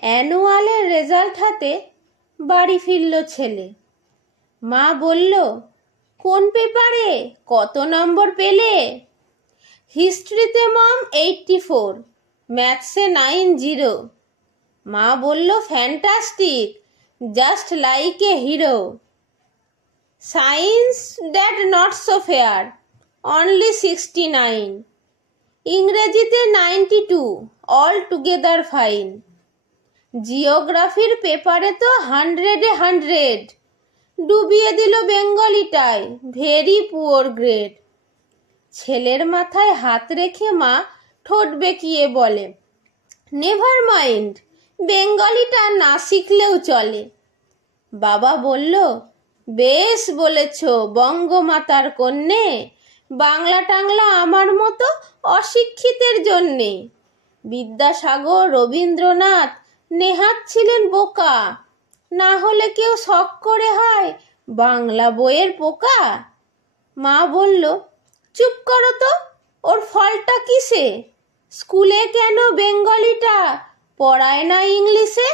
অ্যানুয়ালের result হাতে বাড়ি ফিরল ছেলে। মা বলল, কোন পেপারে কত নম্বর পেলে? হিস্ট্রিতে মম 84, ম্যাথসে 90। মা বলল, fantastic, just like a hero. Science that not so fair, only 69। ইংরেজিতে 92, অল টুগেদার ফাইন। জিওগ্রাফির পেপারে তো 100-এ 100, ডুবিয়ে দিল বেঙ্গলিটায়, ভেরি পুয়ার গ্রেড। ছেলের মাথায় হাত রেখে মা ঠোঁট বেঁকিয়ে বলে, নেভার মাইন্ড, বেঙ্গলিটা না শিখলেও চলে। বাবা বলল, বেশ বলেছ বঙ্গমাতার কন্যে, বাংলা টাংলা আমার মতো অশিক্ষিতের জন্যে। বিদ্যাসাগর, রবীন্দ্রনাথ নেহাত ছিলেন বোকা, না হলে কেউ শখ করে হয় বাংলা বইয়ের পোকা। মা বলল, চুপ করো তো, ওর ফলটা কিসে? স্কুলে কেন বেঙ্গলিটা পড়ায় না ইংলিশে?